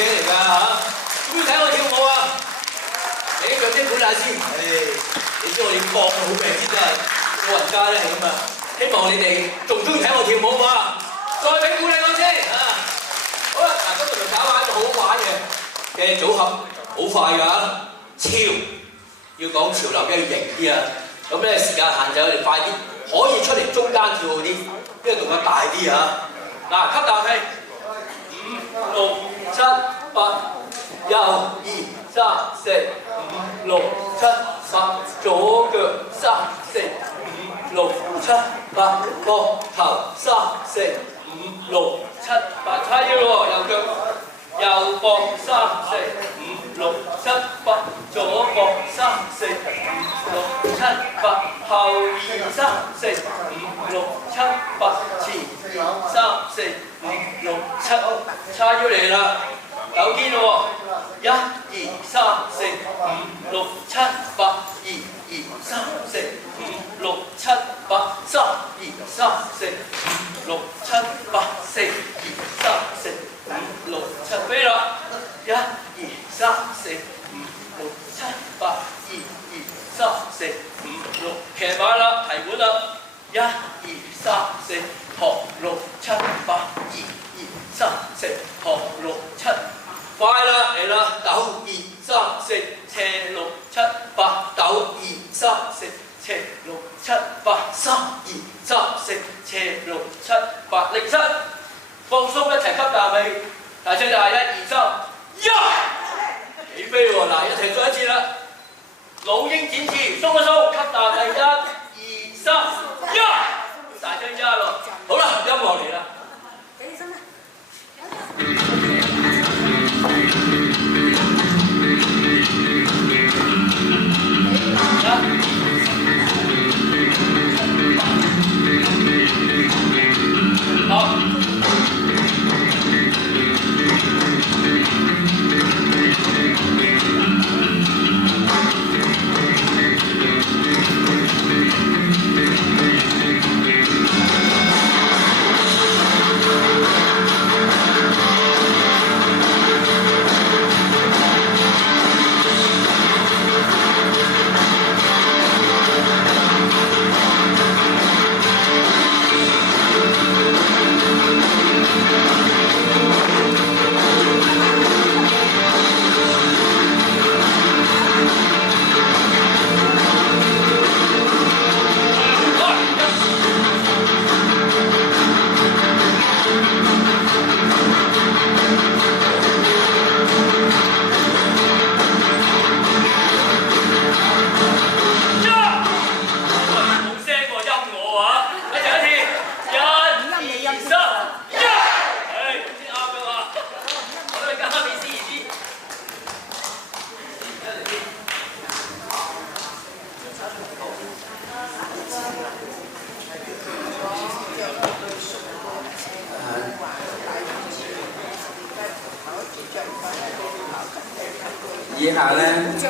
請嚟㗎嚇，要唔要睇我跳舞啊？你腳精管下先，你知我哋搏好命先真係，老人家咧係咁啊！希望你哋仲中意睇我跳舞嘛？再俾鼓勵我先啊！好啦，嗱，今日就搞下一個好玩嘅組合，好快㗎，超要講潮流，梗係要型啲啊！咁咧時間限制，我哋快啲，可以出嚟中間跳好啲，因為動作大啲啊！嗱，吸啖氣，5、6、7、8，右2、3、4、5、6、7、8，左腳3、4、5、6、7、8，膊頭3、4、5、6、7、8，叉腰咯喎，右腳。右膊3、4、5、6、7、8，左膊3、4、5、6、7、8，後2、3、4、5、6、7、8，前2、3、4、5、6、7，叉腰嚟啦，扭肩咯喎，1、2、3、4、5、6、7、8，2、2、3、4、5、6、7、8，3、2、3、4、5、6、7、8，4、2、3、4。5、6、7飛啦！1、2、3、4、5、6、7、8，2、2、3、4、5、6，騎馬啦，提腕啦！1、2、3、4，學6、7、8，2、2、3、4，學6、7，快啦嚟啦！抖2、3、4，斜6、7、8，抖2、3、4，斜6、7、8，3、2、3、4，斜6、7、8，力7。放鬆一齊吸啖氣，大聲就係1、2、3，起飛喎！嗱，一齊再一次啦，老鷹展翅，鬆一鬆，吸啖氣1、2、3，大聲咯！好啦，音樂嚟啦。起身啦！好。以下咧就